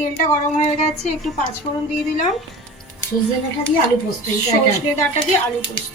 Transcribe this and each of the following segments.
তেলটা গরম হয়ে গেছে একটু পাঁচফোড়ন দিয়ে দিলাম। সজনে ডাঁটা দিয়ে আলু পোস্ত সজনে ডাঁটা দিয়ে আলু পোস্ত।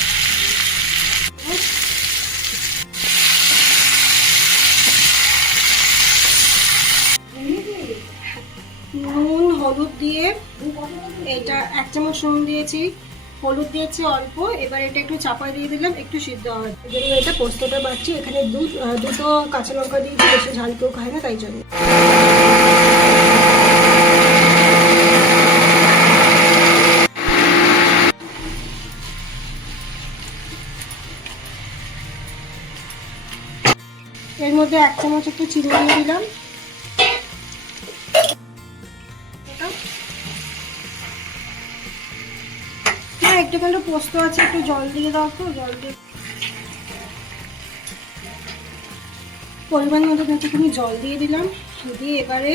হলুদ দিয়ে এটা এক চামচ নুন দিয়েছি। হলুদ দিয়েছি অল্প, এবার এটা একটু চাপায় দিয়ে দিলাম, একটু সিদ্ধ হয় এটা পোস্তটা বাড়ছি, এখানে দুধ দুটো কাঁচা লঙ্কা দিয়েছি, বেশি ঝাল কেউ খায় না, তাই জন্য। এর মধ্যে এক চামচ একটু চিনি দিয়ে দিলাম। হ্যাঁ একটুখানি পোস্ত আছে, একটু জল দিয়ে দাও তো, জল দিয়ে পরিমাণ মতো একটুখানি জল দিয়ে দিলাম, দিয়ে এবারে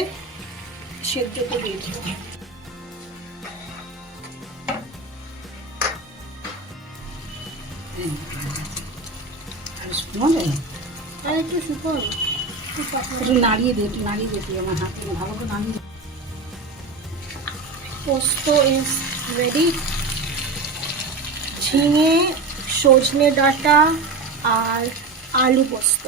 সেদ্ধতে দিয়ে দিলাম। একটু একটু একটু পোস্ত ইজ রেডি ঝিঙে সজনে ডাঁটা আর আলু পোস্ত।